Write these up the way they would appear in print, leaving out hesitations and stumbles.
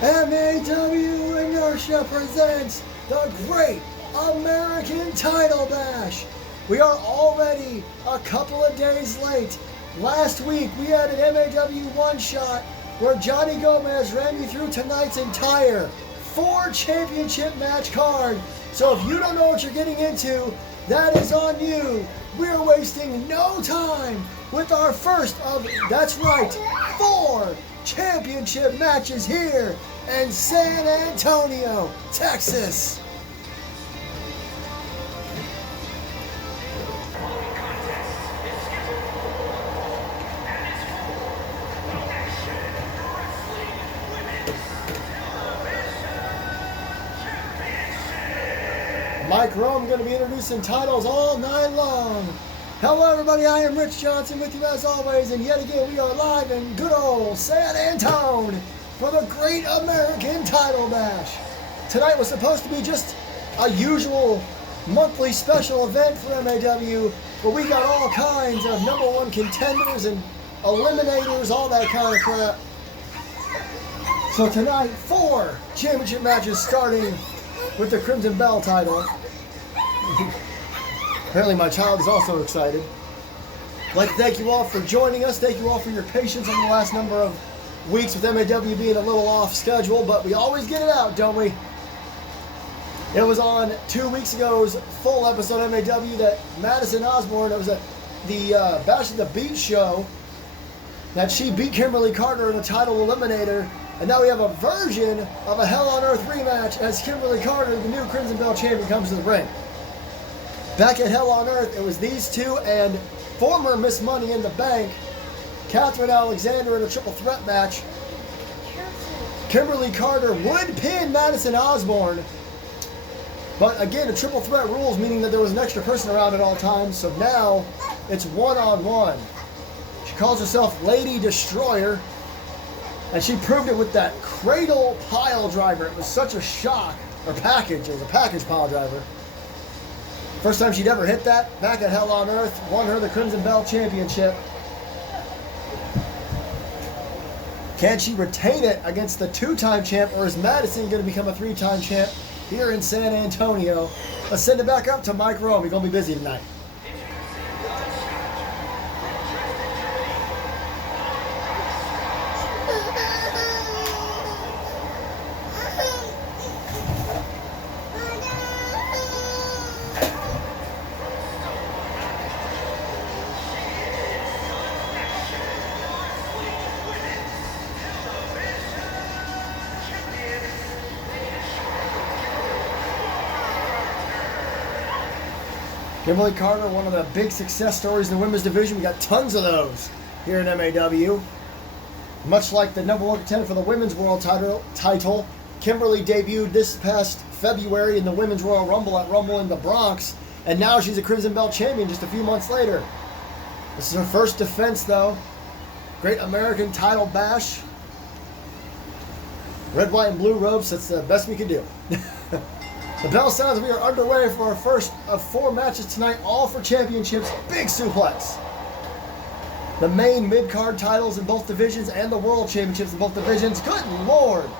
MAW Inertia presents the Great American Title Bash. We are already a couple of days late. Last week we had an MAW one-shot where Johnny Gomez ran you through tonight's entire 4 championship match card. So if you don't know what you're getting into, that is on you. We're wasting no time with our first of, that's right, 4 championship matches here in San Antonio, Texas. Mike Rome going to be introducing titles all night long. Hello everybody, I am Rich Johnson with you as always, and yet again we are live in good old San Antone for the Great American Title Bash. Tonight was supposed to be just a usual monthly special event for MAW, but we got all kinds of #1 contenders and eliminators, all that kind of crap. So tonight, 4 championship matches starting with the Crimson Bell title. Apparently my child is also excited. I'd like to thank you all for joining us. Thank you all for your patience on the last number of weeks with MAW being a little off schedule, but we always get it out, don't we? It was on 2 weeks ago's full episode of MAW that Madison Osborne, it was at the Bash at the Beach show, that she beat Kimberly Carter in a title eliminator. And now we have a version of a Hell on Earth rematch as Kimberly Carter, the new Crimson Bell champion, comes to the ring. Back at Hell on Earth, it was these two and former Miss Money in the Bank, Catherine Alexander, in a triple threat match. Kimberly Carter would pin Madison Osborne, but again, the triple threat rules, meaning that there was an extra person around at all times, so now it's one-on-one. She calls herself Lady Destroyer, and she proved it with that cradle pile driver. It was such a shock, or package. It was a package pile driver. First time she'd ever hit that, back at Hell on Earth, won her the Crimson Bell Championship. Can she retain it against the 2-time champ, or is Madison going to become a 3-time champ here in San Antonio? Let's send it back up to Mike Rome. He's going to be busy tonight. Kimberly Carter, one of the big success stories in the women's division. We got tons of those here in MAW. Much like the #1 contender for the women's world title, Kimberly debuted this past February in the Women's Royal Rumble at Rumble in the Bronx, and now she's a Crimson Bell champion just a few months later. This is her first defense, though. Great American Title Bash. Red, white, and blue ropes, that's the best we can do. The bell sounds. We are underway for our first of 4 matches tonight, all for championships. Big suplex. The main mid-card titles in both divisions and the world championships in both divisions. Good Lord.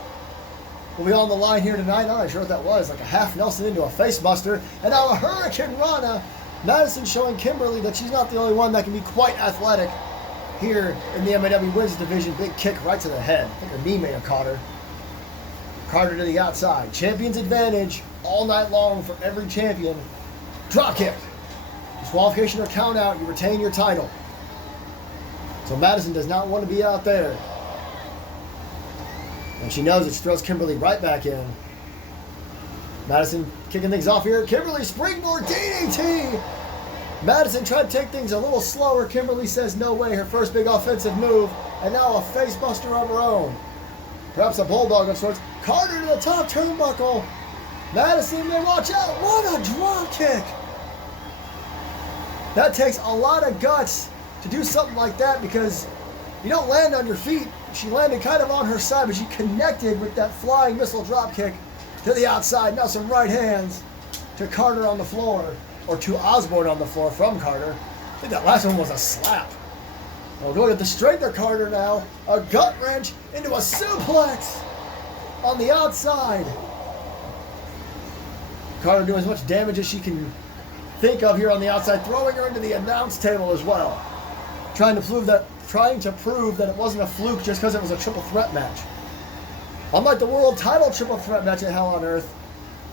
Will be on the line here tonight. I'm not sure what that was. Like a half Nelson into a face buster. And now a Hurricane Rana. Madison showing Kimberly that she's not the only one that can be quite athletic here in the MAW women's division. Big kick right to the head. I think her knee may have caught her. Carter to the outside. Champion's advantage all night long for every champion. Drop kick. Disqualification or count out. You retain your title. So Madison does not want to be out there. And she knows it. She throws Kimberly right back in. Madison kicking things off here. Kimberly springboard DDT. Madison tried to take things a little slower. Kimberly says no way. Her first big offensive move. And now a face buster of her own. Perhaps a bulldog of sorts. Carter to the top turnbuckle. Madison, may watch out. What a drop kick. That takes a lot of guts to do something like that, because you don't land on your feet. She landed kind of on her side, but she connected with that flying missile drop kick to the outside. Now some right hands to Carter on the floor, or to Osborne on the floor from Carter. I think that last one was a slap. We'll go to the strength of Carter now. A gut wrench into a suplex. on the outside. Carter doing as much damage as she can think of here on the outside, throwing her into the announce table as well. Trying to prove that it wasn't a fluke just because it was a triple threat match. Unlike the world title triple threat match at Hell on Earth,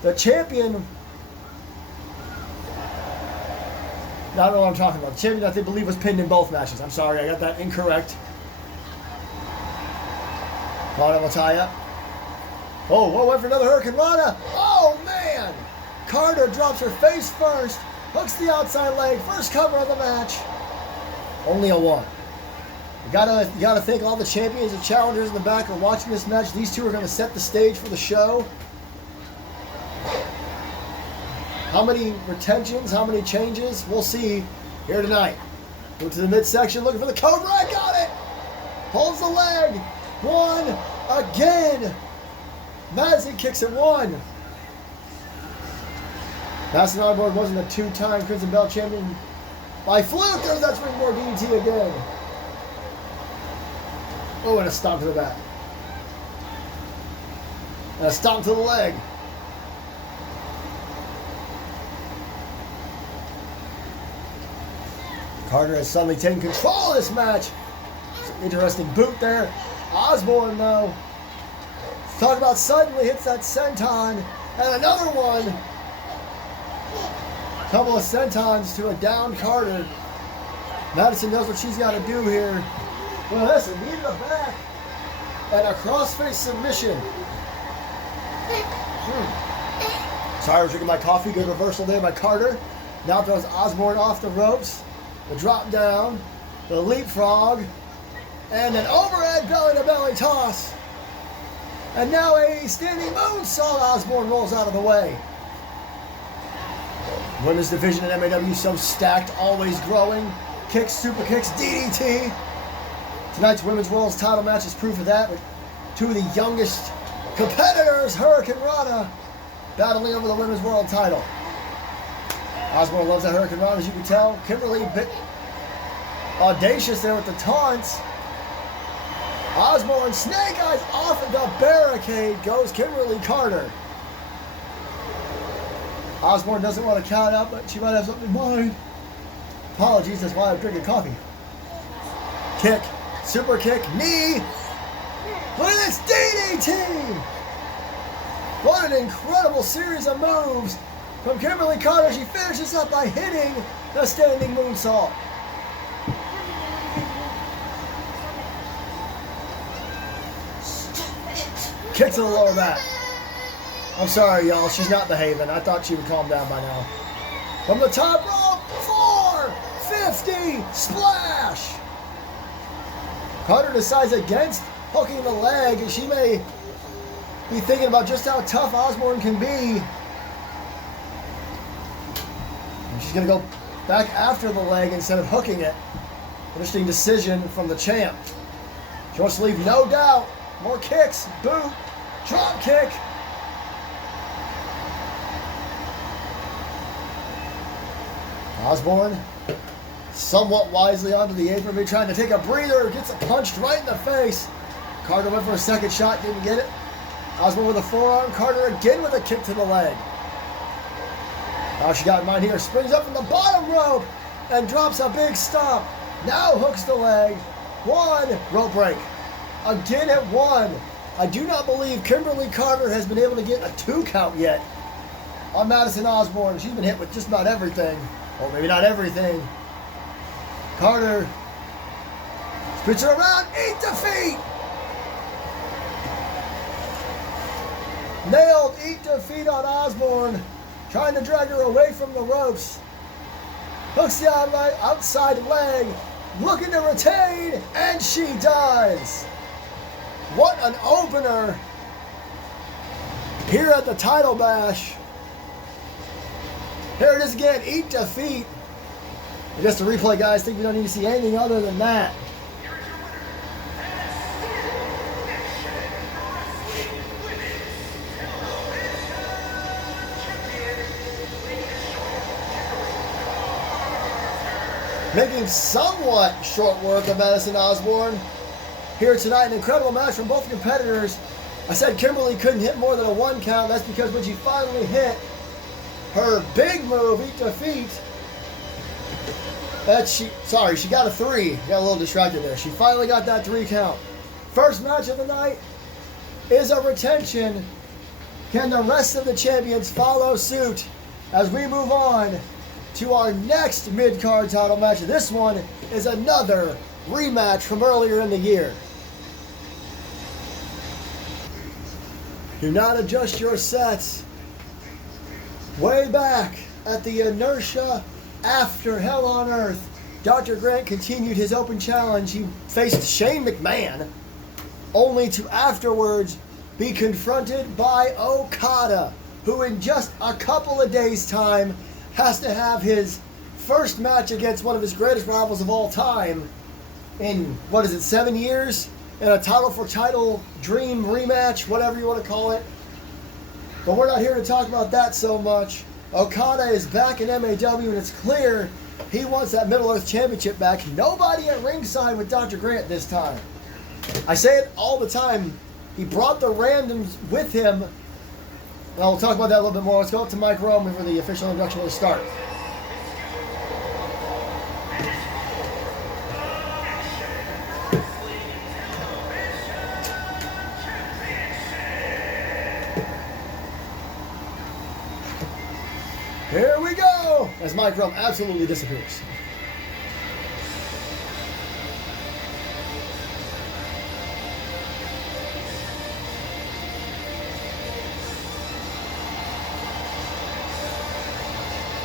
the champion, I don't know what I'm talking about. The champion, I believe, was pinned in both matches. I'm sorry, I got that incorrect. Rana will tie up. Oh, whoa, went for another Hurricane Rana. Oh, man! Carter drops her face first, hooks the outside leg, first cover of the match. Only a 1. You gotta think all the champions and challengers in the back are watching this match. These two are going to set the stage for the show. How many retentions, how many changes, we'll see here tonight. Go to the midsection, looking for the Cobra. Got it! Holds the leg. 1 again. Madison kicks at 1. Madison Osborne wasn't a 2-time Crimson Belt champion by fluke. There's that springboard DDT again. Oh, and a stomp to the back. And a stomp to the leg. Carter has suddenly taken control of this match. Some interesting boot there. Osborne, though, talk about suddenly hits that senton. And another one. Couple of sentons to a down Carter. Madison knows what she's got to do here. Well, listen, knee to the back. And a crossface submission. Sorry, I was drinking my coffee. Good reversal there by Carter. Now throws Osborne off the ropes. The drop down. The leapfrog. And an overhead belly-to-belly toss. And now a standing moonsault. Osborne rolls out of the way. Women's division in MAW so stacked, always growing. Kicks, super kicks, DDT. Tonight's Women's World's title match is proof of that, with two of the youngest competitors, Hurricane Rana, battling over the Women's World title. Osborne loves that Hurricane Rana, as you can tell. Kimberly a bit audacious there with the taunts. Osborne, snake eyes off of the barricade, goes Kimberly Carter. Osborne doesn't want to count out, but she might have something in mind. Apologies, that's why I'm drinking coffee. Kick, super kick, knee. Look at this DDT! What an incredible series of moves from Kimberly Carter. She finishes up by hitting the standing moonsault. Kick to the lower back. I'm sorry, y'all. She's not behaving. I thought she would calm down by now. From the top rope, 450 splash. Carter decides against hooking the leg, and she may be thinking about just how tough Osborne can be. And she's going to go back after the leg instead of hooking it. Interesting decision from the champ. She wants to leave no doubt. More kicks, boot, drop kick. Osborne, somewhat wisely onto the apron, trying to take a breather, gets it punched right in the face. Carter went for a second shot, didn't get it. Osborne with a forearm, Carter again with a kick to the leg. Now she got in mind here, springs up from the bottom rope and drops a big stomp. Now hooks the leg. 1, rope break. Again at 1. I do not believe Kimberly Carter has been able to get a 2 count yet on Madison Osborne. She's been hit with just about everything. Or maybe not everything. Carter spits her around, 8 defeat. Nailed 8 defeat on Osborne. Trying to drag her away from the ropes. Hooks the outside leg. Looking to retain. And she does. What an opener here at the title bash. Here it is again, 8 defeat. I guess the replay guys think we don't need to see anything other than that. Making somewhat short work of Madison Osborne. Here tonight, an incredible match from both competitors. I said Kimberly couldn't hit more than a 1 count. That's because when she finally hit her big move, eat defeat, she got a 3. Got a little distracted there. She finally got that 3 count. First match of the night is a retention. Can the rest of the champions follow suit as we move on to our next mid-card title match? This one is another rematch from earlier in the year. Do not adjust your sets. Way back at the Inertia after Hell on Earth, Dr. Grant continued his open challenge. He faced Shane McMahon, only to afterwards be confronted by Okada, who in just a couple of days' time has to have his first match against one of his greatest rivals of all time in, 7 years? In a title for title dream rematch, whatever you want to call it. But we're not here to talk about that so much. Okada is back in MAW, and it's clear he wants that Middle Earth Championship back. Nobody at ringside with Dr. Grant this time. I say it all the time. He brought the randoms with him. Well, we'll talk about that a little bit more. Let's go up to Mike Roman for the official introduction of the start. Here we go! As Mike Roman absolutely disappears.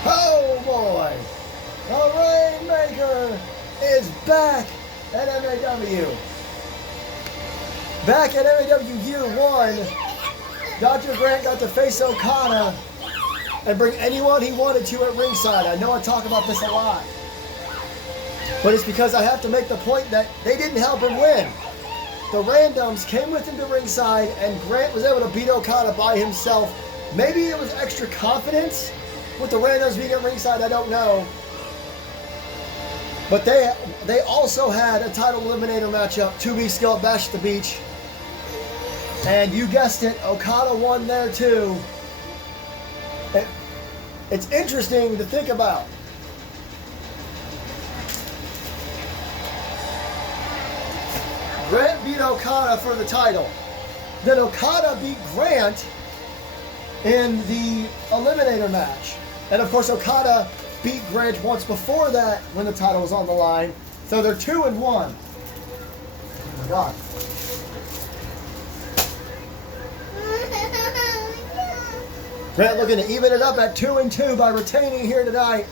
Oh boy! The Rainmaker is back at MAW. Back at MAW Year 1, Dr. Grant got to face Okada and bring anyone he wanted to at ringside. I know I talk about this a lot, but it's because I have to make the point that they didn't help him win. The randoms came with him to ringside, and Grant was able to beat Okada by himself. Maybe it was extra confidence with the randoms being at ringside, I don't know. But they also had a title eliminator matchup, 2B Skill at Bash at the Beach. And you guessed it, Okada won there too. It's interesting to think about. Grant beat Okada for the title. Then Okada beat Grant in the eliminator match. And of course Okada beat Grant once before that when the title was on the line. So they're 2-1. Oh my God. Grant looking to even it up at 2-2 by retaining here tonight.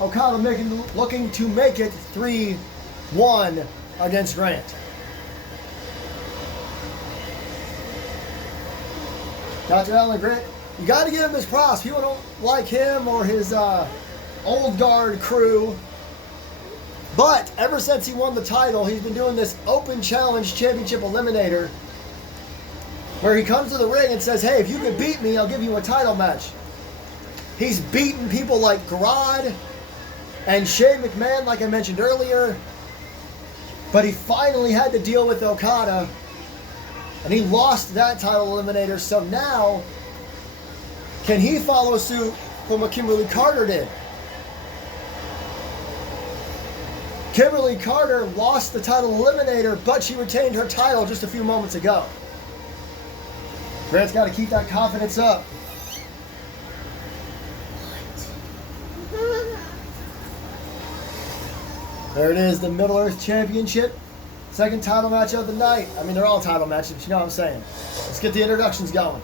Okada looking to make it 3-1 against Grant. Dr. Alan Grant, you got to give him his props. People don't like him or his old guard crew. But ever since he won the title, he's been doing this open challenge championship eliminator, where he comes to the ring and says, hey, if you can beat me, I'll give you a title match. He's beaten people like Garad and Shane McMahon, like I mentioned earlier. But he finally had to deal with Okada, and he lost that title eliminator. So now, can he follow suit from what Kimberly Carter did? Kimberly Carter lost the title eliminator, but she retained her title just a few moments ago. Grant's got to keep that confidence up. There it is, the Middle Earth Championship. Second title match of the night. I mean, they're all title matches, but you know what I'm saying. Let's get the introductions going.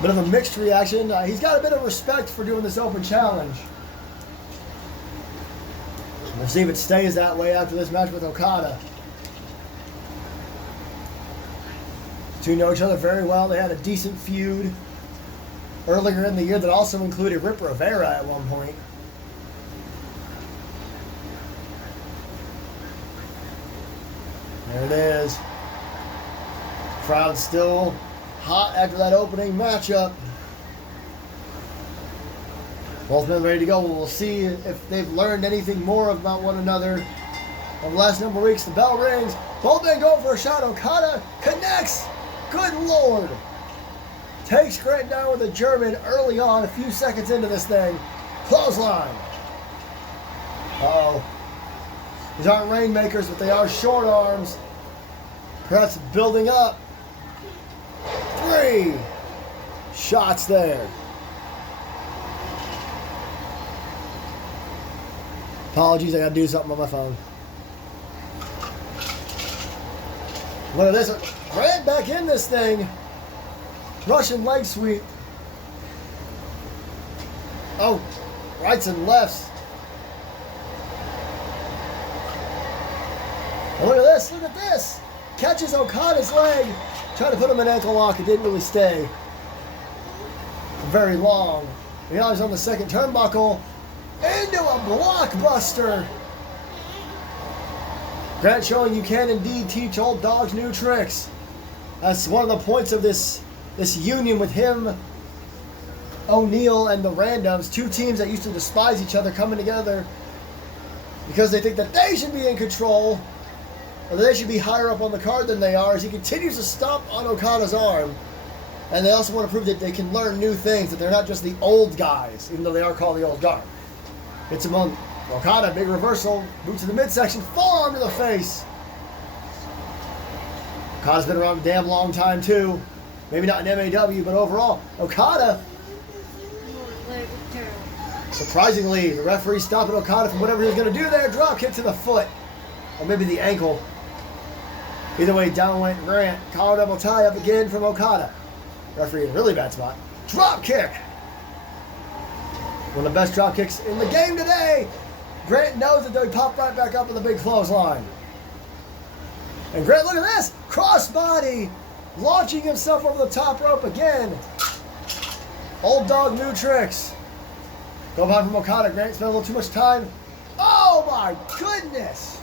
Bit of a mixed reaction. He's got a bit of respect for doing this open challenge. We'll see if it stays that way after this match with Okada. Two know each other very well. They had a decent feud earlier in the year that also included Rip Rivera at one point. There it is. Crowd still hot after that opening matchup. Both men ready to go. We'll see if they've learned anything more about one another over the last number of weeks. The bell rings. Both men go for a shot. Okada connects. Good Lord. Takes Grant down with a German early on, a few seconds into this thing. Clothesline. Uh-oh. These aren't rainmakers, but they are short arms. Perhaps building up. 3 shots there. Apologies, I gotta do something on my phone. Look at this. Grant back in this thing. Russian leg sweep. Oh, rights and lefts. And look at this, look at this. Catches Okada's leg. Trying to put him in ankle lock. It didn't really stay very long. Now he's on the second turnbuckle. Into a blockbuster. Grant showing you can indeed teach old dogs new tricks. That's one of the points of this union with him, O'Neal, and the Randoms. 2 teams that used to despise each other coming together because they think that they should be in control, or that they should be higher up on the card than they are, as he continues to stomp on Okada's arm. And they also want to prove that they can learn new things, that they're not just the old guys, even though they are called the old guard. Hits him on Okada, big reversal, boot to the midsection, forearm to the face. Okada's been around a damn long time too. Maybe not in MAW, but overall, Okada, surprisingly, the referee stopping Okada from whatever he was going to do there. Drop kick to the foot, or maybe the ankle. Either way, down went Grant. Collar double tie up again from Okada. Referee in a really bad spot. Drop kick. One of the best drop kicks in the game today. Grant knows that they pop right back up with a big clothesline. And Grant, look at this. Crossbody. Launching himself over the top rope again. Old dog, new tricks. Go behind from Okada. Grant spent a little too much time. Oh my goodness.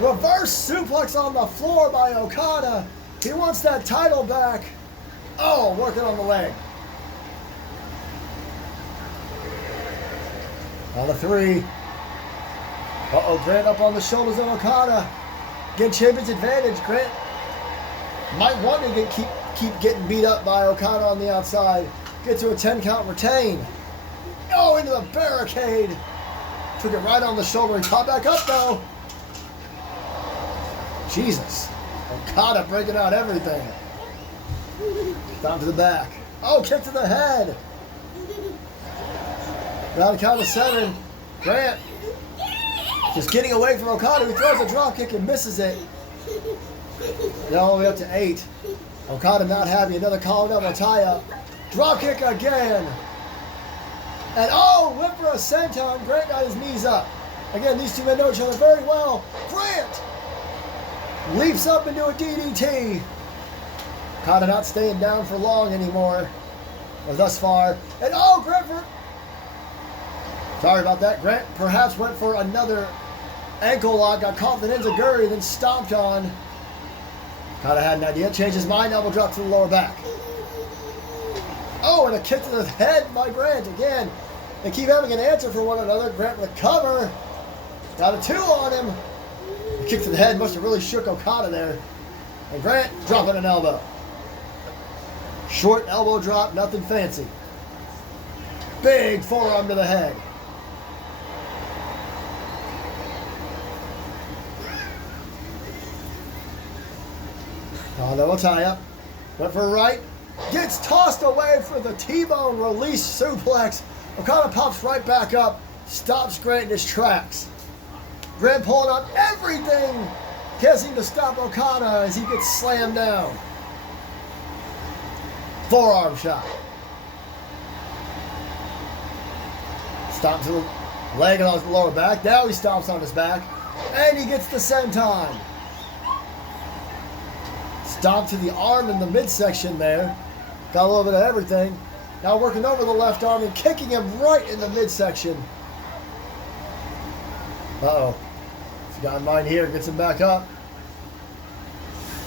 Reverse suplex on the floor by Okada. He wants that title back. Oh, working on the leg. On the 3. Uh-oh, Grant up on the shoulders of Okada. Again, champion's advantage. Grant might want to keep getting beat up by Okada on the outside. Get to a 10 count retain. Oh, into the barricade. Took it right on the shoulder and caught back up though. Jesus. Okada breaking out everything. Down to the back. Oh, kick to the head. Down to count of 7. Grant just getting away from Okada, who throws a drop kick and misses it. Now all the way up to 8. Okada not happy. Another collar double tie up. Drop kick again. And oh, whip for a senton. Grant got his knees up. Again, these two men know each other very well. Grant leaps up into a DDT. Okada not staying down for long anymore, or thus far. And oh, Grant sorry about that. Grant perhaps went for another ankle lock, got caught with an enziguri, then stomped on. Okada had an idea, changed his mind, elbow drop to the lower back. Oh, and a kick to the head by Grant again. They keep having an answer for one another. Grant with a cover. Got a 2 on him. The kick to the head must have really shook Okada there. And Grant dropping an elbow. Short elbow drop, nothing fancy. Big forearm to the head. Oh, double tie up. Went for a right. Gets tossed away for the T-bone release suplex. Okada pops right back up. Stops Grant in his tracks. Grant pulling on everything. Guessing to stop Okada as he gets slammed down. Forearm shot. Stomps to the leg on his lower back. Now he stomps on his back. And he gets the senton. Stomp to the arm in the midsection there. Got a little bit of everything. Now working over the left arm and kicking him right in the midsection. Uh-oh. He's got mine here. Gets him back up.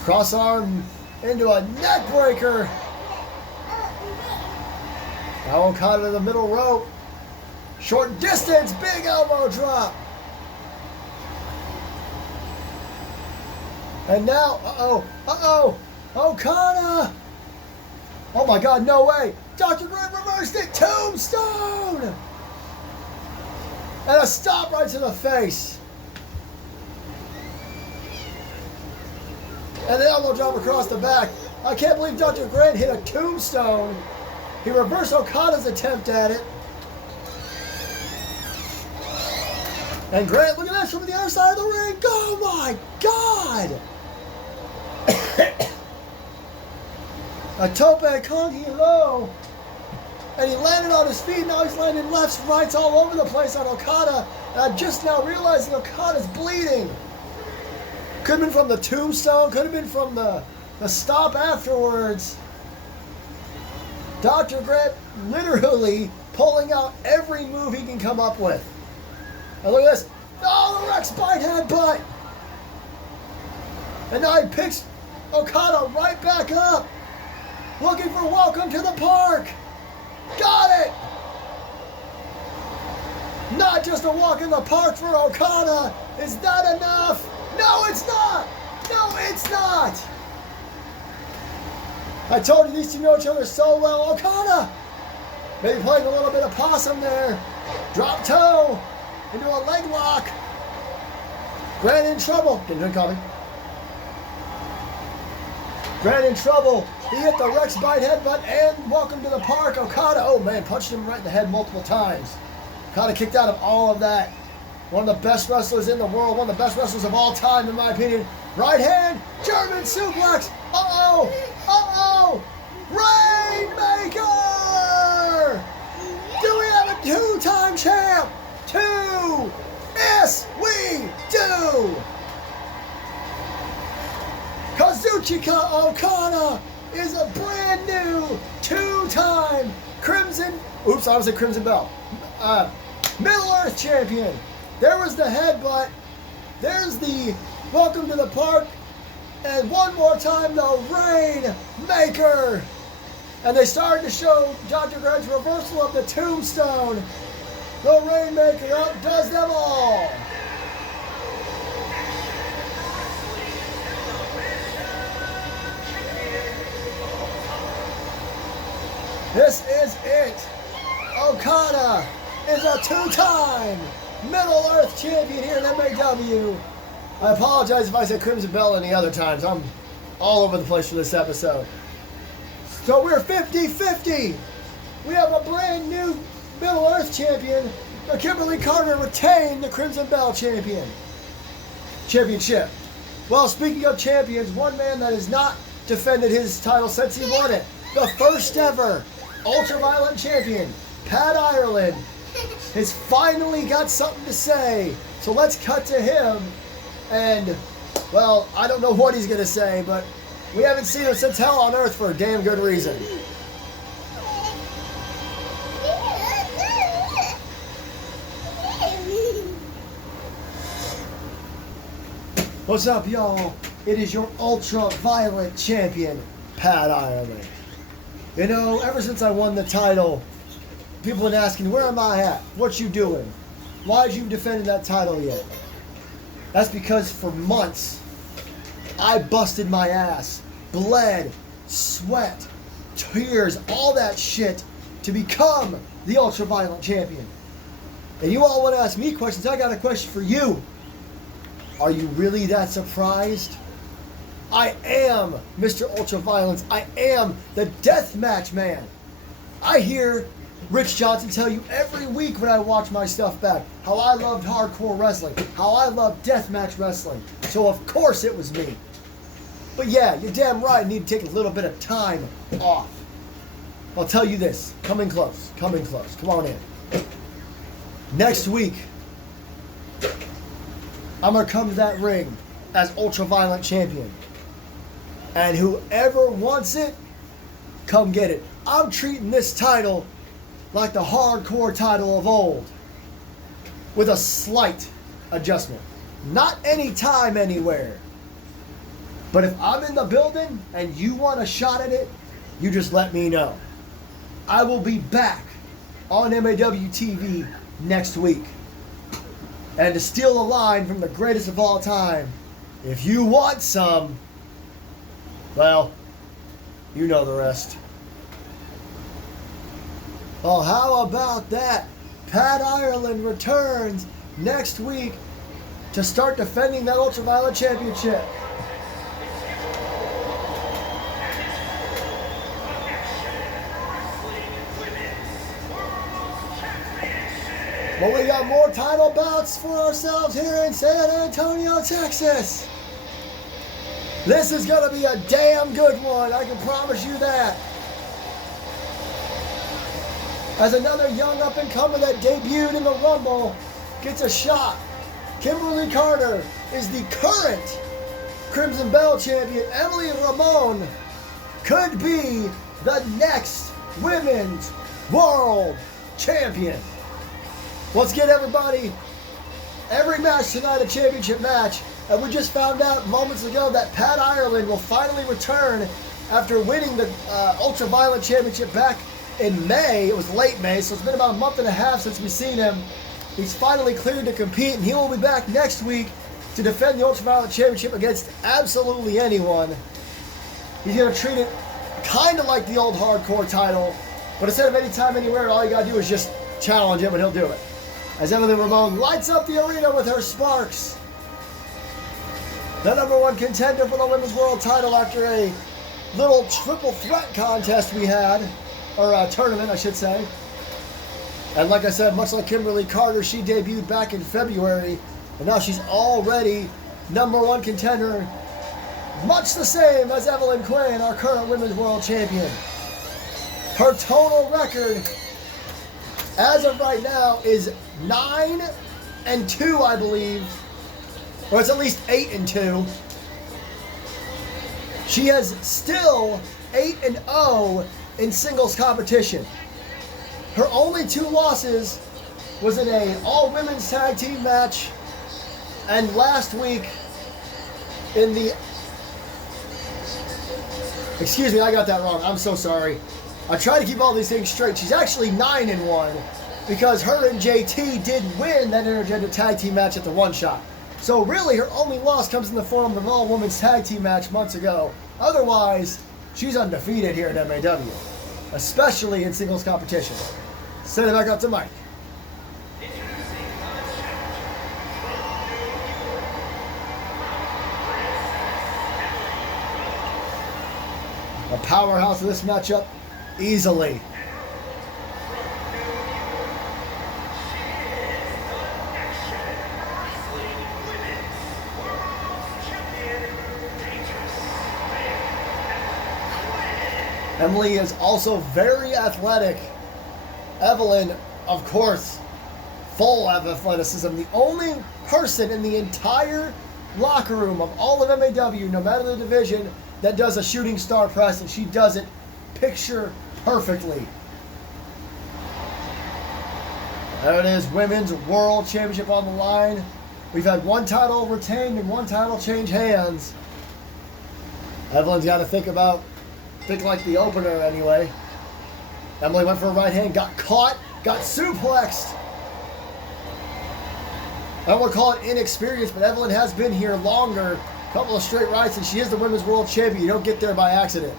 Cross arm into a neck breaker. Now Okada to the middle rope. Short distance. Big elbow drop. And now, Okada! Oh my God, no way! Dr. Grant reversed it! Tombstone! And a stop right to the face. And an elbow drop across the back. I can't believe Dr. Grant hit a tombstone. He reversed Okada's attempt at it. And Grant, look at this from the other side of the ring. Oh my God! A tope con hilo. And he landed on his feet. Now he's landing lefts, rights all over the place on Okada. And I'm just now realizing Okada's bleeding. Could have been from the tombstone. Could have been from the stop afterwards. Dr. Grant literally pulling out every move he can come up with. And look at this. Oh, the Rex Bite headbutt. And now he picks Okada right back up. Looking for welcome to the park. Got it. Not just a walk in the park for Okada. Is that enough? No, it's not. No, it's not. I told you these two know each other so well. Okada maybe playing a little bit of possum there. Drop toe into a leg lock. Grant in trouble. Didn't call me. Grant in trouble. He hit the Rex Bite headbutt and welcome to the park. Okada, oh man, punched him right in the head multiple times. Okada kicked out of all of that. One of the best wrestlers in the world. One of the best wrestlers of all time, in my opinion. Right hand, German suplex. Uh-oh. Uh-oh. Rainmaker! Do we have a two-time champ? Two. Yes, we do. Kazuchika Okada is a brand new two-time Crimson Belt. Middle Earth champion. There was the headbutt. There's the welcome to the park. And one more time, the Rainmaker. And they started to show Dr. Grant's reversal of the tombstone. The Rainmaker outdoes them all. This is it. Okada is a two-time Middle Earth champion here in MAW. I apologize if I said Crimson Bell any other times. I'm all over the place for this episode. So we're 50-50. We have a brand new Middle Earth champion. But Kimberly Carter retained the Crimson Bell championship. Well, speaking of champions, one man that has not defended his title since he won it. The first ever Ultraviolet champion, Pat Ireland, has finally got something to say. So let's cut to him. And, well, I don't know what he's going to say, but we haven't seen him since Hell on Earth for a damn good reason. What's up, y'all? It is your Ultraviolet champion, Pat Ireland. You know, ever since I won the title, people have been asking, where am I at? What you doing? Why did you defend that title yet? That's because for months, I busted my ass, bled, sweat, tears, all that shit to become the Ultraviolet champion. And you all want to ask me questions. I got a question for you. Are you really that surprised? I am Mr. Ultraviolence. I am the Deathmatch Man. I hear Rich Johnson tell you every week when I watch my stuff back how I loved hardcore wrestling, how I loved deathmatch wrestling. So of course it was me. But yeah, you're damn right. I need to take a little bit of time off. I'll tell you this. Come in close. Come in close. Come on in. Next week, I'm going to come to that ring as Ultraviolet champion. And whoever wants it come get it. I'm treating this title like the hardcore title of old, with a slight adjustment. Not anytime, anywhere. But if I'm in the building and you want a shot at it, you just let me know. I will be back on MAW TV next week. And to steal a line from the greatest of all time, if you want some, well, you know the rest. Oh, how about that? Pat Ireland returns next week to start defending that Ultraviolet Championship. But we got more title bouts for ourselves here in San Antonio, Texas. This is going to be a damn good one, I can promise you that. As another young up-and-comer that debuted in the Rumble gets a shot, Kimberly Carter is the current Crimson Bell champion. Emily Ramon could be the next Women's World Champion. Let's get everybody, every match tonight, a championship match. And we just found out moments ago that Pat Ireland will finally return after winning the Ultraviolet Championship back in May. It was late May, so it's been about a month and a half since we've seen him. He's finally cleared to compete, and he will be back next week to defend the Ultraviolet Championship against absolutely anyone. He's going to treat it kind of like the old hardcore title, but instead of anytime, anywhere, all you got to do is just challenge him, and he'll do it. As Emily Ramon lights up the arena with her sparks. The #1 contender for the Women's World title after a little triple threat contest we had, or a tournament, I should say. And like I said, much like Kimberly Carter, she debuted back in February, and now she's already #1 contender, much the same as Evelyn Quinn, our current Women's World Champion. Her total record, as of right now, is 9-2, I believe. Or it's at least 8-2. She has still 8-0 in singles competition. Her only 2 losses was in a all-women's tag team match, and last week in the... Excuse me, I got that wrong. I'm so sorry. I try to keep all these things straight. She's actually 9-1 because her and JT did win that intergender tag team match at the One Shot. So really, her only loss comes in the form of an all-women's tag team match months ago. Otherwise, she's undefeated here at MAW, especially in singles competition. Send it back up to Mike. A powerhouse of this matchup, easily. Emily is also very athletic. Evelyn, of course, full of athleticism. The only person in the entire locker room of all of MAW, no matter the division, that does a shooting star press, and she does it picture perfectly. There it is, Women's World Championship on the line. We've had 1 title retained and 1 title change hands. Evelyn's got to think like the opener anyway. Emily went for a right hand, got caught, got suplexed. I don't want to call it inexperience, but Evelyn has been here longer. A couple of straight rights, and she is the Women's World Champion. You don't get there by accident.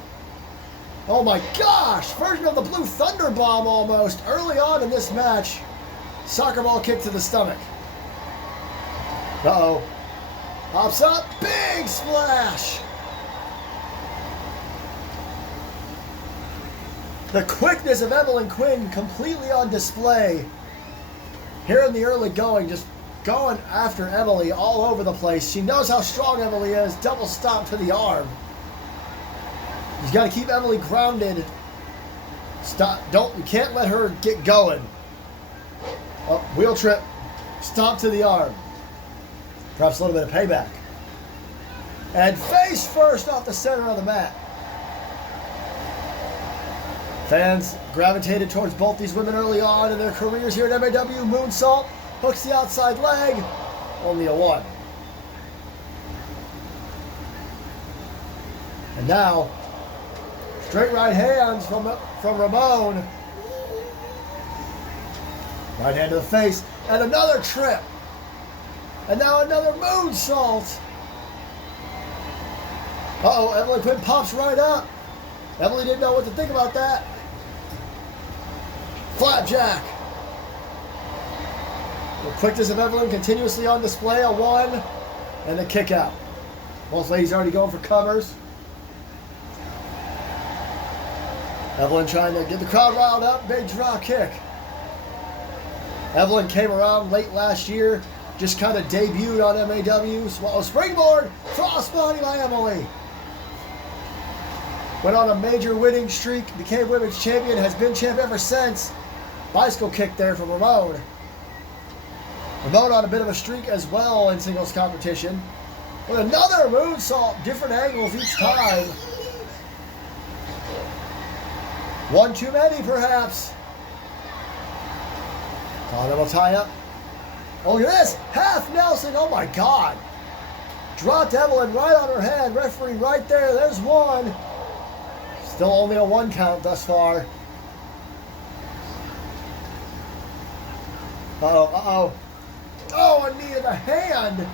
Oh my gosh! Version of the Blue Thunder Bomb almost. Early on in this match. Soccer ball kick to the stomach. Uh-oh. Hops up. Big splash! The quickness of Evelyn Quinn completely on display. Here in the early going, just going after Emily all over the place. She knows how strong Emily is. Double stomp to the arm. You've got to keep Emily grounded. You can't let her get going. Oh, wheel trip. Stomp to the arm. Perhaps a little bit of payback. And face first off the center of the mat. Fans gravitated towards both these women early on in their careers here at MAW. Moonsault, hooks the outside leg, only a 1. And now, straight right hands from Ramon. Right hand to the face, and another trip. And now another moonsault. Uh-oh, Evelyn Quinn pops right up. Emily didn't know what to think about that. Flapjack. The quickness of Evelyn continuously on display. A 1 and a kick out. Both ladies already going for covers. Evelyn trying to get the crowd riled up. Big draw kick. Evelyn came around late last year. Just kind of debuted on MAW. Swallow springboard. Crossbody by Emily. Went on a major winning streak. Became women's champion. Has been champ ever since. Bicycle kick there from Ramon. Ramon on a bit of a streak as well in singles competition. With another moonsault. Different angles each time. 1 too many, perhaps. Oh, that'll tie up. Oh, look at this. Half Nelson. Oh, my God. Dropped Evelyn right on her head. Referee right there. There's 1. Still only a 1 count thus far. Uh-oh, uh-oh. Oh, a knee in the hand.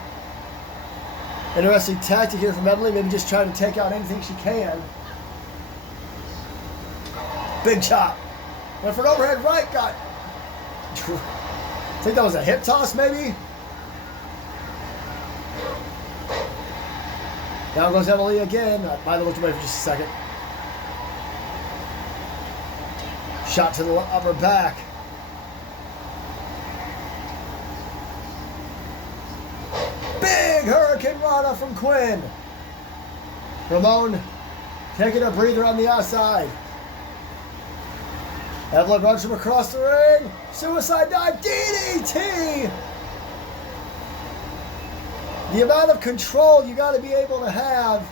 Interesting tactic here from Emily. Maybe just trying to take out anything she can. Big chop. Went for an overhead right. Got... I think that was a hip toss, maybe? Down goes Emily again. I might have looked away for just a second. Shot to the upper back. Big Hurricane Rana from Quinn. Ramon taking a breather on the outside. Evelyn runs from across the ring. Suicide dive. DDT. The amount of control you got to be able to have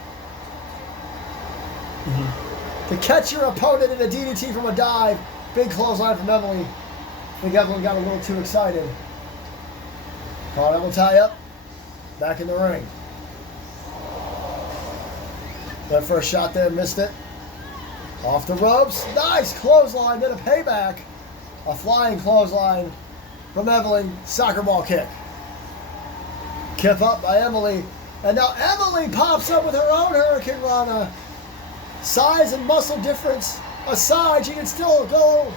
to catch your opponent in a DDT from a dive. Big clothesline from Emily. I think Evelyn got a little too excited. Caught Evelyn tie up. Back in the ring. That first shot there, missed it. Off the ropes. Nice clothesline. Then a payback. A flying clothesline from Evelyn. Soccer ball kick. Kip up by Emily. And now Emily pops up with her own Hurricane Rana. Size and muscle difference aside, she can still go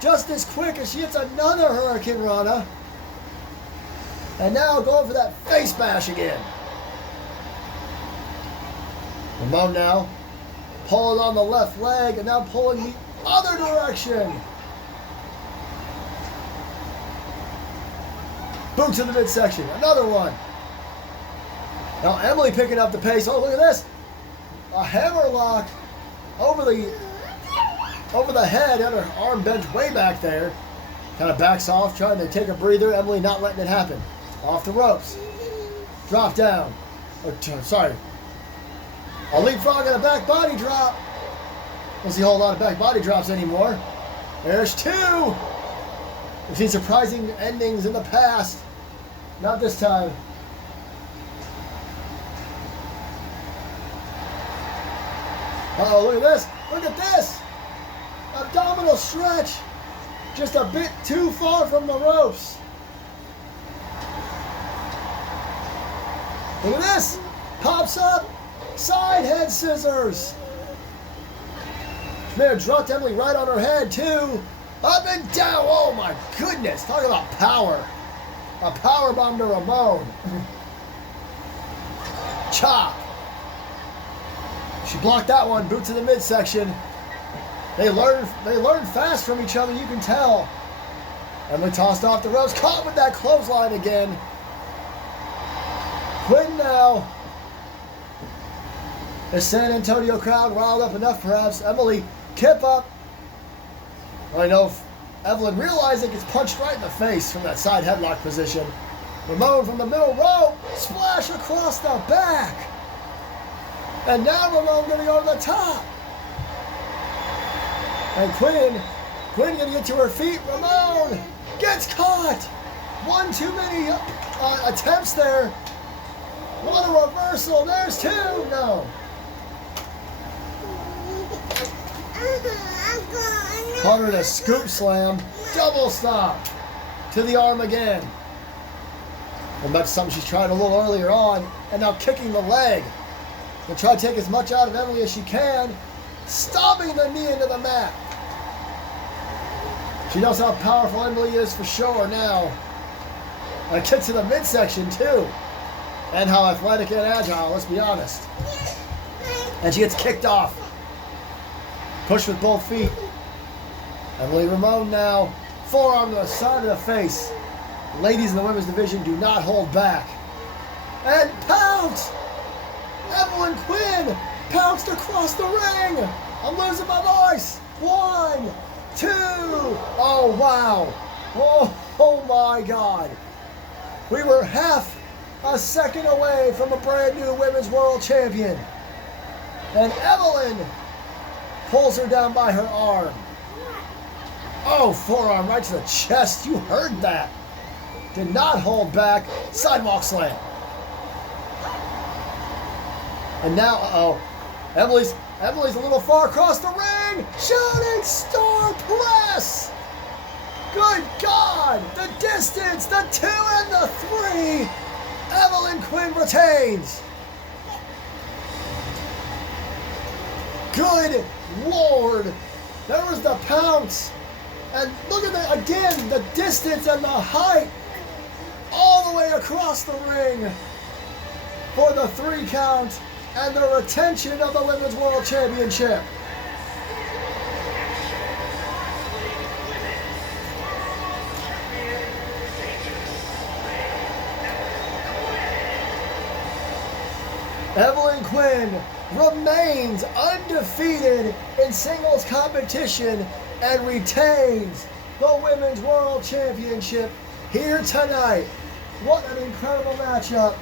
just as quick as she hits another Hurricane Rana. And now going for that face bash again. Ramon now pulling on the left leg and now pulling the other direction. Boot to the midsection. Another one. Now Emily picking up the pace. Oh, look at this. A hammer lock over the head, and her arm bent way back there. Kind of backs off, trying to take a breather. Emily not letting it happen. Off the ropes. Drop down. Sorry. A leapfrog and a back body drop. Don't see a whole lot of back body drops anymore. There's 2. We've seen surprising endings in the past. Not this time. Uh-oh, look at this. Look at this. Abdominal stretch. Just a bit too far from the ropes. Look at this. Pops up. Side head scissors. Man, dropped Emily right on her head, too. Up and down. Oh, my goodness. Talk about power. A power bomb to Ramon. Chop. She blocked that one. Boot to the midsection. They learn fast from each other, you can tell. Emily tossed off the ropes. Caught with that clothesline again. Quinn now. The San Antonio crowd riled up enough, perhaps. Emily, kip up. I know if Evelyn realized it, gets punched right in the face from that side headlock position. Ramon from the middle rope. Splash across the back. And now Ramon going to go to the top. And Quinn gonna get to her feet. Ramon gets caught. One too many attempts there. What a reversal. There's two. No. Caught her in a scoop slam. Double stop to the arm again. And that's something she's tried a little earlier on. And now kicking the leg. She'll try to take as much out of Emily as she can. Stomping the knee into the mat. She knows how powerful Emily is for sure now. And a kick to the midsection too. And how athletic and agile, let's be honest. And she gets kicked off. Push with both feet. Emily Ramon now. Forearm to the side of the face. Ladies in the women's division do not hold back. And pounce! Evelyn Quinn pounced across the ring. I'm losing my voice. 1, 2. Oh, wow. Oh my God. We were half a second away from a brand new women's world champion. And Evelyn pulls her down by her arm. Oh, forearm right to the chest. You heard that. Did not hold back. Sidewalk slam. And now, Emily's a little far across the ring. Shooting star press. Good God. The distance, the 2 and the 3. Evelyn Quinn retains. Good Lord. There was the pounce. And look at that again, the distance and the height. All the way across the ring for the 3 count and the retention of the Women's World Championship. Evelyn Quinn remains undefeated in singles competition and retains the Women's World Championship here tonight. What an incredible matchup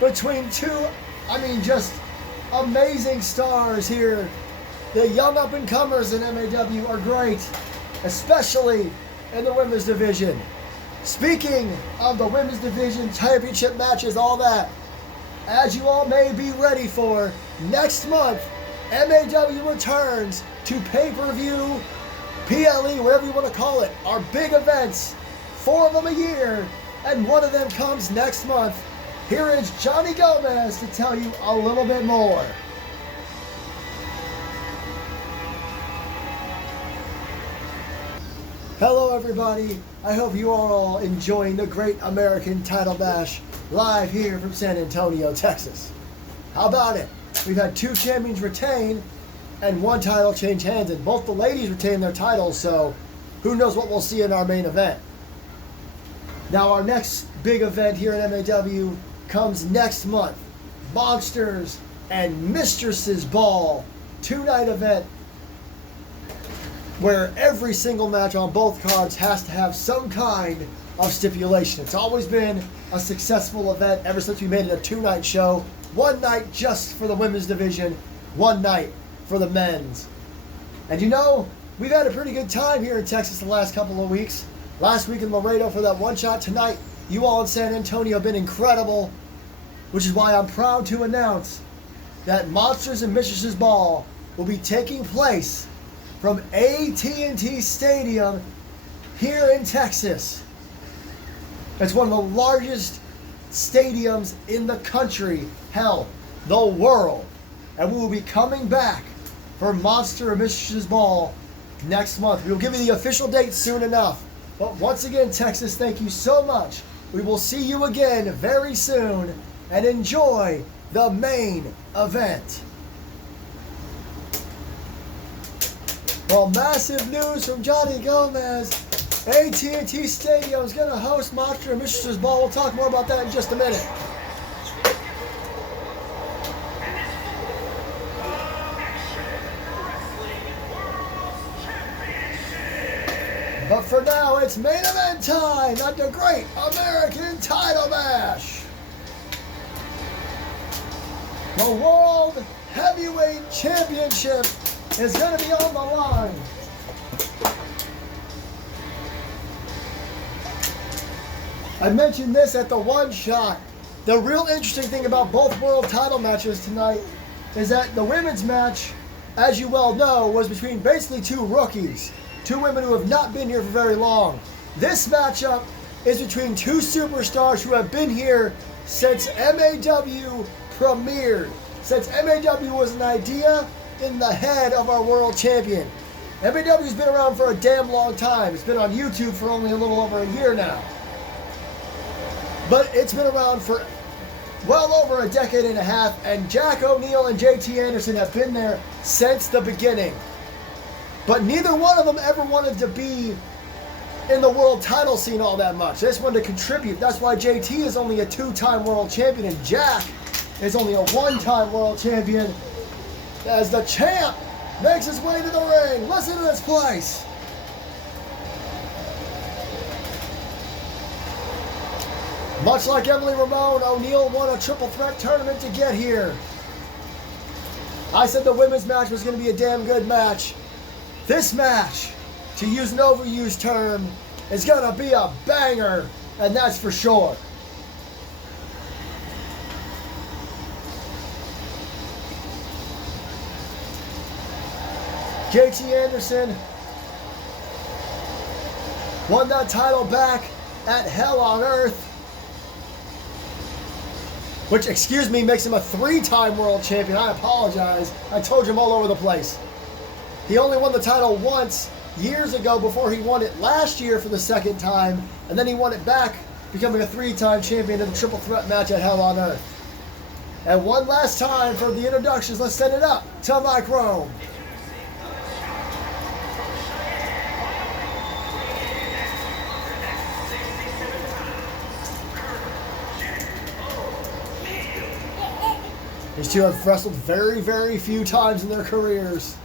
between two, just amazing stars here. The young up-and-comers in MAW are great, especially in the women's division. Speaking of the women's division, championship matches, all that, as you all may be ready for, next month, MAW returns to pay-per-view, PLE, whatever you want to call it, our big events, 4 of them a year, and one of them comes next month. Here is Johnny Gomez to tell you a little bit more. Hello everybody, I hope you are all enjoying the Great American Title Bash live here from San Antonio, Texas. How about it? We've had 2 champions retain and 1 title change hands, and both the ladies retain their titles, so who knows what we'll see in our main event. Now our next big event here at MAW comes next month. Monsters and Mistresses Ball 2-night event where every single match on both cards has to have some kind of stipulation. It's always been a successful event ever since we made it a 2-night show. 1 night just for the women's division, 1 night for the men's. And we've had a pretty good time here in Texas the last couple of weeks. Last week in Laredo for that 1 shot. Tonight, you all in San Antonio have been incredible, which is why I'm proud to announce that Monsters and Mistresses Ball will be taking place from AT&T Stadium here in Texas. It's one of the largest stadiums in the country, hell, the world. And we will be coming back for Monster and Mistresses Ball next month. We will give you the official date soon enough. But once again, Texas, thank you so much. We will see you again very soon, and enjoy the main event. Well, massive news from Johnny Gomez. AT&T Stadium is going to host Monster and Mistresses Ball. We'll talk more about that in just a minute. But for now, it's main event time at the Great American Title Bash. The World Heavyweight Championship is going to be on the line. I mentioned this at the one shot. The real interesting thing about both world title matches tonight is that the women's match, as you well know, was between basically two rookies. Two women who have not been here for very long. This matchup is between two superstars who have been here since MAW premiered. Since MAW was an idea in the head of our world champion. MAW's been around for a damn long time. It's been on YouTube for only a little over a year now. But it's been around for well over a decade and a half, and Jack O'Neill and JT Anderson have been there since the beginning. But neither one of them ever wanted to be in the world title scene all that much. They just wanted to contribute. That's why JT is only a two-time world champion and Jack is only a one-time world champion. As the champ makes his way to the ring. Listen to this place. Much like Emily Ramon, O'Neill won a triple threat tournament to get here. I said the women's match was going to be a damn good match. This match, to use an overused term, is going to be a banger, and that's for sure. JT Anderson won that title back at Hell on Earth, which, excuse me, makes him a three-time world champion. I apologize. I told you I'm all over the place. He only won the title once years ago before he won it last year for the second time, and then he won it back, becoming a three-time champion in the triple threat match at Hell on Earth. And one last time for the introductions, let's send it up to Mike Rome. These two have wrestled very, very few times in their careers.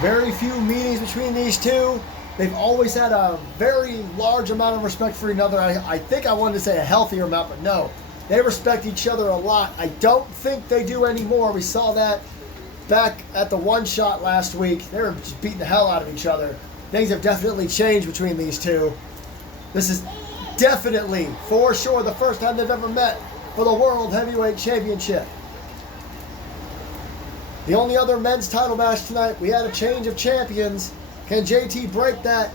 Very few meetings between these two. They've always had a very large amount of respect for each other. I think I wanted to say a healthier amount, but no. They respect each other a lot. I don't think they do anymore. We saw that back at the one shot last week. They were just beating the hell out of each other. Things have definitely changed between these two. This is definitely, for sure, the first time they've ever met for the World Heavyweight Championship. The only other men's title match tonight, we had a change of champions. Can JT break that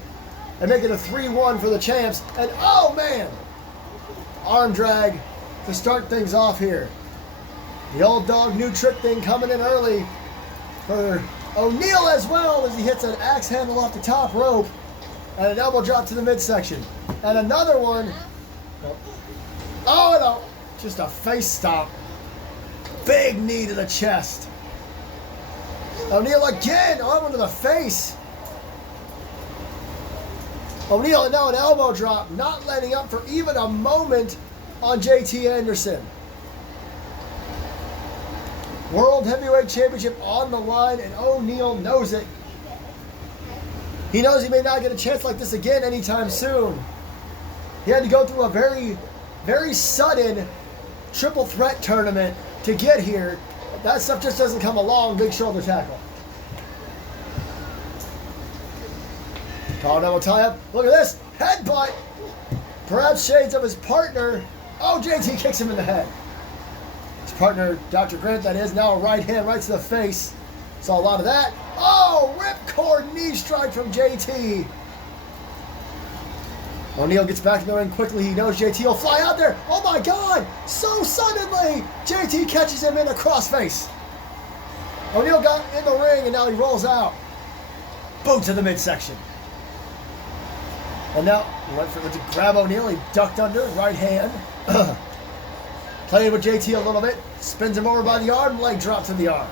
and make it a 3-1 for the champs? And oh man, arm drag to start things off here. The old dog new trick thing coming in early for O'Neill as well, as he hits an axe handle off the top rope and an elbow drop to the midsection. And another one. Oh no, just a face stomp. Big knee to the chest. O'Neill again, arm to the face. O'Neill now an elbow drop, not letting up for even a moment on JT Anderson. World Heavyweight Championship on the line, and O'Neill knows it. He knows he may not get a chance like this again anytime soon. He had to go through a very, very sudden triple threat tournament to get here. That stuff just doesn't come along. Big shoulder tackle. Collar double tie up. Look at this. Headbutt. Perhaps shades of his partner. Oh, JT kicks him in the head. His partner, Dr. Grant, that is, now a right hand right to the face. Saw a lot of that. Oh, ripcord knee strike from JT. O'Neill gets back in the ring quickly. He knows JT will fly out there. Oh my God! So suddenly, JT catches him in a crossface. O'Neill got in the ring and now he rolls out. Boot to the midsection. And now, went to grab O'Neill. He ducked under, right hand. Playing with JT a little bit. Spins him over by the arm, leg drop to the arm.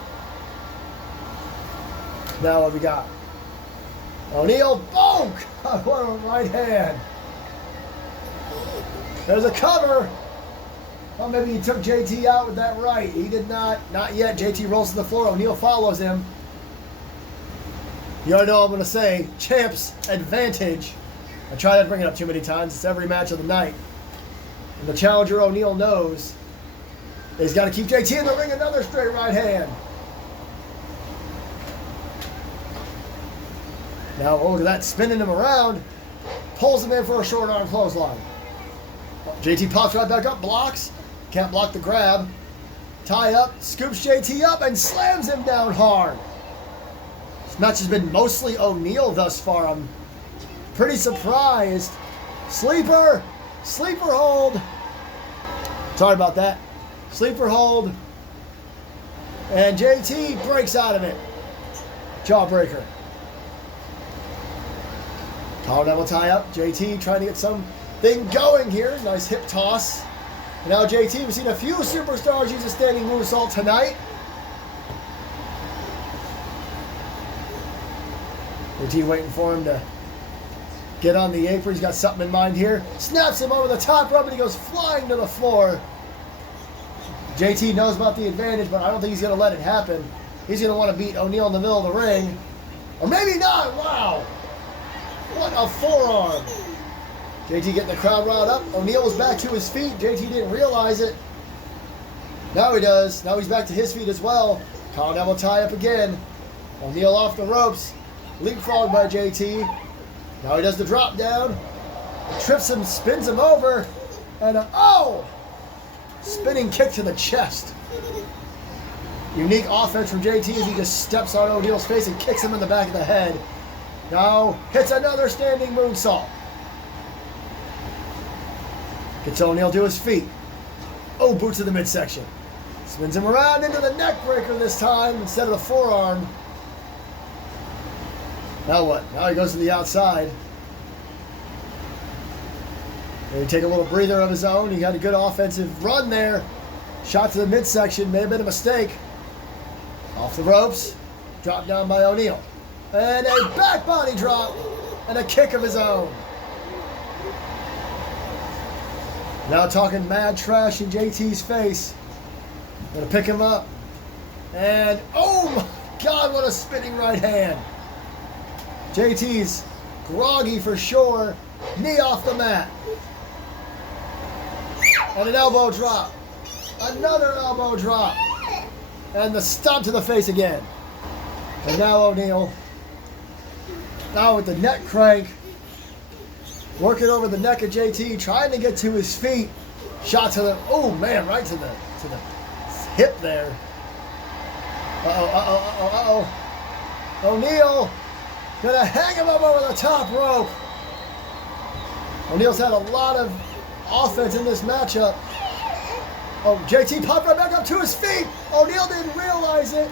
Now what we got? O'Neill, bonk! What a right hand. There's a cover. Well, maybe he took JT out with that right. He did not. Not yet. JT rolls to the floor. O'Neill follows him. You already know what I'm going to say. Champ's advantage. I try not to bring it up too many times. It's every match of the night. And the challenger, O'Neal, knows that he's got to keep JT in the ring. Another straight right hand. Now, oh, look at that, spinning him around. Pulls him in for a short arm clothesline. JT pops right back up, blocks. Can't block the grab. Tie up, scoops JT up, and slams him down hard. This match has been mostly O'Neal thus far. I'm pretty surprised. Sleeper hold. Sorry about that. Sleeper hold. And JT breaks out of it. Jawbreaker. Collar double tie up. JT trying to get something going here. Nice hip toss. And now JT, we've seen a few superstars use a standing moonsault tonight. JT waiting for him to get on the apron. He's got something in mind here. Snaps him over the top rope and he goes flying to the floor. JT knows about the advantage, but I don't think he's going to let it happen. He's going to want to beat O'Neal in the middle of the ring. Or maybe not. Wow. What a forearm. JT getting the crowd riled up. O'Neal was back to his feet. JT didn't realize it. Now he does. Now he's back to his feet as well. Collar double tie up again. O'Neal off the ropes. Leapfrogged by JT. Now he does the drop down. Trips him, spins him over. And spinning kick to the chest. Unique offense from JT as he just steps on O'Neal's face and kicks him in the back of the head. Now hits another standing moonsault. Gets O'Neal to his feet. Oh, boot to the midsection. Spins him around into the neck breaker this time instead of the forearm. Now what? Now he goes to the outside. Maybe take a little breather of his own. He had a good offensive run there. Shot to the midsection. May have been a mistake. Off the ropes. Dropped down by O'Neal. And a back body drop. And a kick of his own. Now talking mad trash in JT's face. Gonna pick him up. And oh my God, what a spinning right hand. JT's groggy for sure. Knee off the mat. And an elbow drop. Another elbow drop. And the stomp to the face again. And now O'Neal. Now with the neck crank. Working over the neck of JT. Trying to get to his feet. Shot to the, oh man, right to the hip there. O'Neal gonna hang him up over the top rope. O'Neal's had a lot of offense in this matchup. Oh, JT popped right back up to his feet. O'Neal didn't realize it.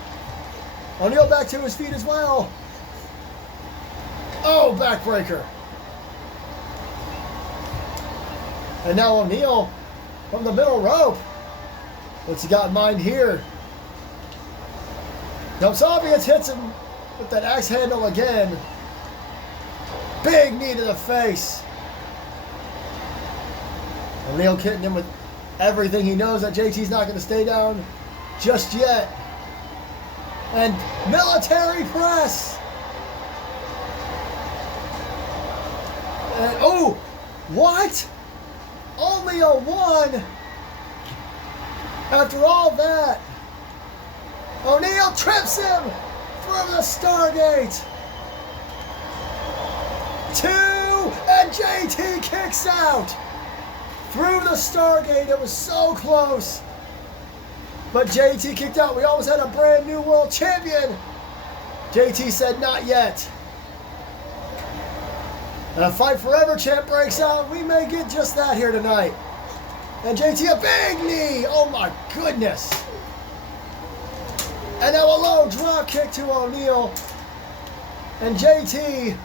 O'Neal back to his feet as well. Oh, backbreaker. And now O'Neal from the middle rope. What's he got in mind here? Obvious hits him with that axe handle again. Big knee to the face. O'Neal hitting him with everything. He knows that JT's not going to stay down just yet. And military press. And oh, what? Only a 1. After all that, O'Neal trips him through the Stargate. 2, and JT kicks out. Through the Stargate, it was so close. But JT kicked out. We almost had a brand new world champion. JT said not yet. And a Fight Forever chant breaks out. We may get just that here tonight. And JT, a big knee. Oh my goodness. And now a low drop kick to O'Neal. And JT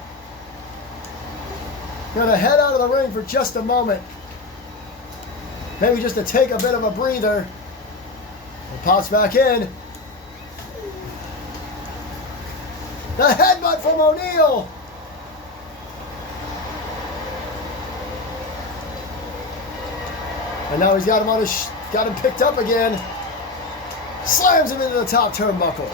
gonna head out of the ring for just a moment. Maybe just to take a bit of a breather. And pops back in. The headbutt from O'Neal. And now he's got him on his, got him picked up again. Slams him into the top turnbuckle.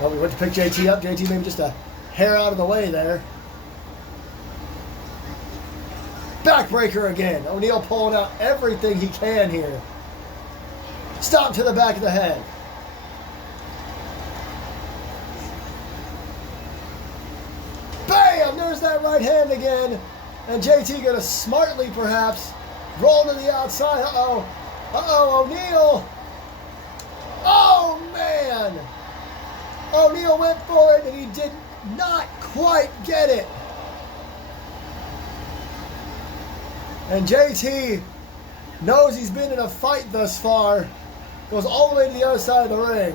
Well, we went to pick JT up. JT maybe just a hair out of the way there. Backbreaker again. O'Neal pulling out everything he can here. Stop to the back of the head. Bam! There's that right hand again. And JT gonna smartly, perhaps, roll to the outside. Uh-oh. Uh-oh, O'Neal. Oh, man. O'Neal went for it, and he did not quite get it. And JT knows he's been in a fight thus far. Goes all the way to the other side of the ring.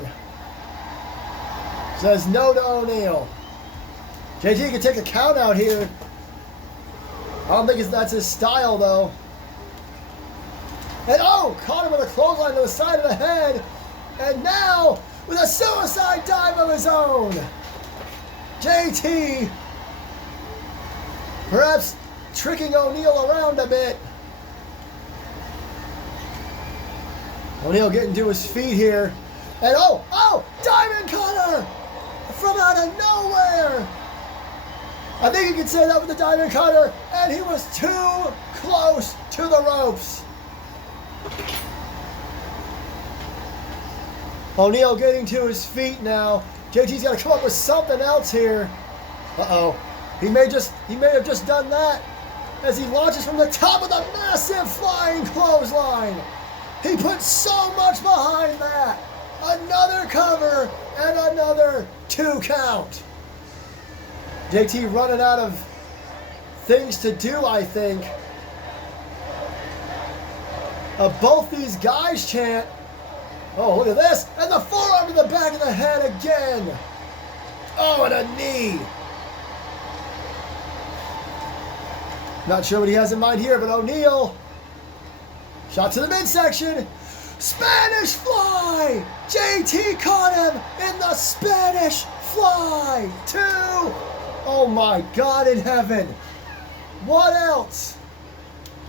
Says no to O'Neal. JT can take a count out here. I don't think that's his style, though. And oh, caught him with a clothesline to the side of the head. And now, with a suicide dive of his own, JT perhaps tricking O'Neal around a bit. O'Neal getting to his feet here. And oh, diamond cutter from out of nowhere. I think you could say that with the diamond cutter, and he was too close to the ropes. O'Neal getting to his feet now. JT's got to come up with something else here. Uh-oh. He may have just done that as he launches from the top of the massive flying clothesline. He put so much behind that. Another cover and another 2 count. JT running out of things to do, I think. Both these guys chant. Oh, look at this. And the forearm to the back of the head again. Oh, and a knee. Not sure what he has in mind here, but O'Neal. Shot to the midsection. Spanish fly. JT caught him in the Spanish fly. 2. Oh my God in heaven. What else?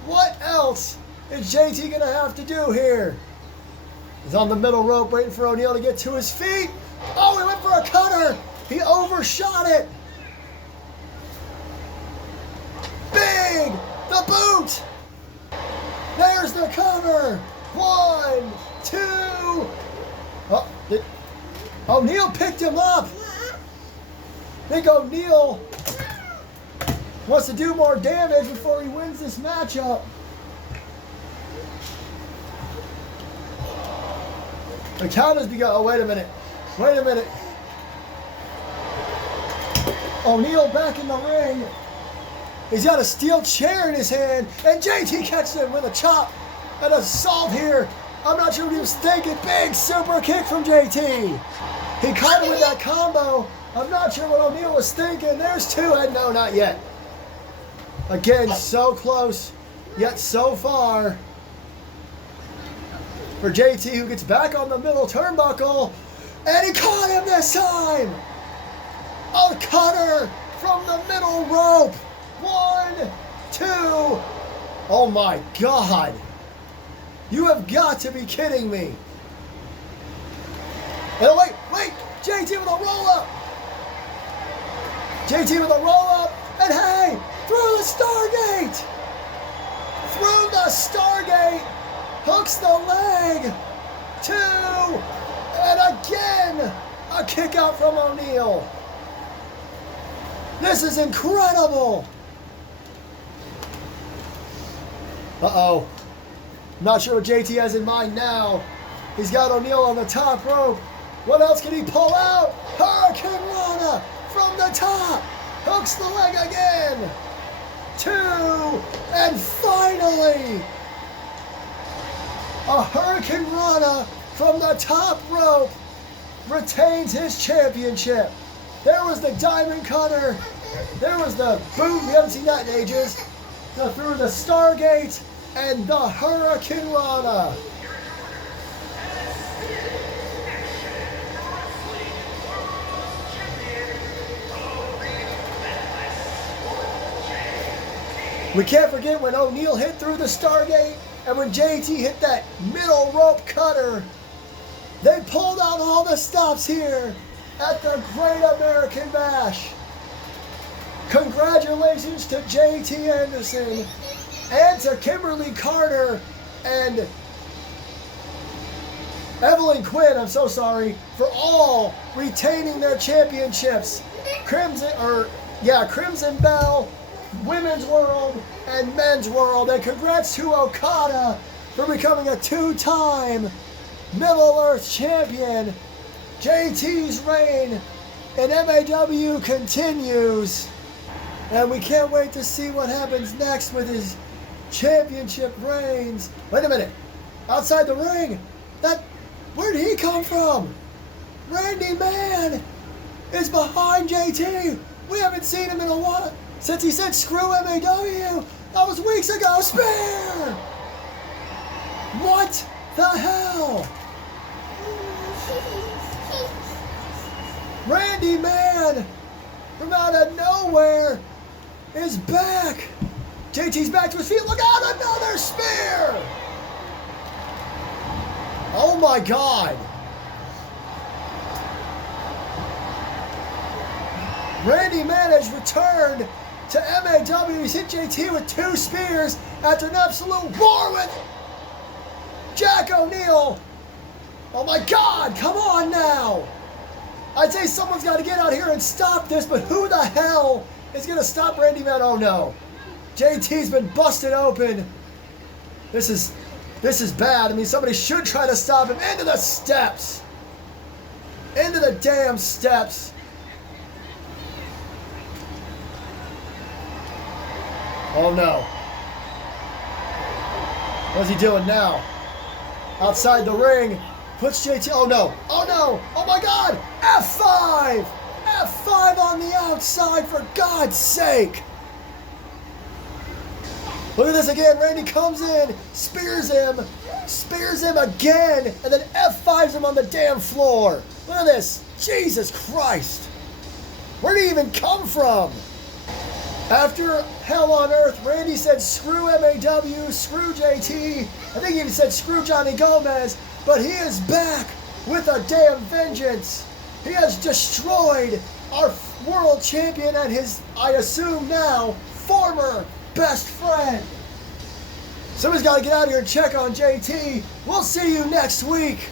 What else is JT going to have to do here? He's on the middle rope waiting for O'Neal to get to his feet. Oh, he went for a cutter. He overshot it. Big! The boot! There's the cover. 1, 2. Oh, O'Neal picked him up. I think O'Neal wants to do more damage before he wins this matchup. The count has begun. Oh, wait a minute. Wait a minute. O'Neal back in the ring. He's got a steel chair in his hand, and JT catches him with a chop and assault here. I'm not sure what he was thinking. Big super kick from JT. He caught him with that combo. I'm not sure what O'Neal was thinking. There's 2, and no, not yet. Again, so close, yet so far. For JT, who gets back on the middle turnbuckle, and he caught him this time. A cutter from the middle rope. 1, 2. Oh my God. You have got to be kidding me. And wait. JT with a roll up. JT with a roll up. And hey, through the Stargate. Through the Stargate. Hooks the leg. 2. And again, a kick out from O'Neal. This is incredible. Uh-oh. Not sure what JT has in mind now. He's got O'Neal on the top rope. What else can he pull out? Hurricane Rana from the top. Hooks the leg again. 2. And finally, a Hurricane Rana from the top rope retains his championship. There was the diamond cutter. There was the boot. We haven't seen that in ages. Through the Stargate and the Hurricane Rana. We can't forget when O'Neal hit through the Stargate and when JT hit that middle rope cutter. They pulled out all the stops here at the Great American Bash. Congratulations to JT Anderson and to Kimberly Carter and Evelyn Quinn, I'm so sorry, for all retaining their championships. Crimson Bell, Women's World, and Men's World. And congrats to Okada for becoming a two-time Middle Earth champion. JT's reign in MAW continues. And we can't wait to see what happens next with his championship reigns. Wait a minute. Outside the ring, where did he come from? Randy Man is behind JT. We haven't seen him in a while. Since he said screw MAW. That was weeks ago. Spear! What the hell? Randy Man from out of nowhere is back. JT's back to his feet. Look out, another spear! Oh my God. Randy Man has returned to MAW. He's hit JT with 2 spears after an absolute war with Jack O'Neil. Oh my God, come on now. I'd say someone's got to get out here and stop this, but who the hell is going to stop Randy Man? Oh no. JT's been busted open. This is bad. I mean, somebody should try to stop him. Into the steps. Into the damn steps. Oh no. What's he doing now? Outside the ring. Puts JT. Oh no. Oh no. Oh my God. F5. F5 on the outside, for God's sake. Look at this again. Randy comes in, spears him again, and then F5s him on the damn floor. Look at this. Jesus Christ. Where did he even come from? After Hell on Earth, Randy said screw MAW, screw JT. I think he even said screw Johnny Gomez, but he is back with a damn vengeance. He has destroyed our world champion and his, I assume now, former best friend. Somebody's got to get out here and check on JT. We'll see you next week.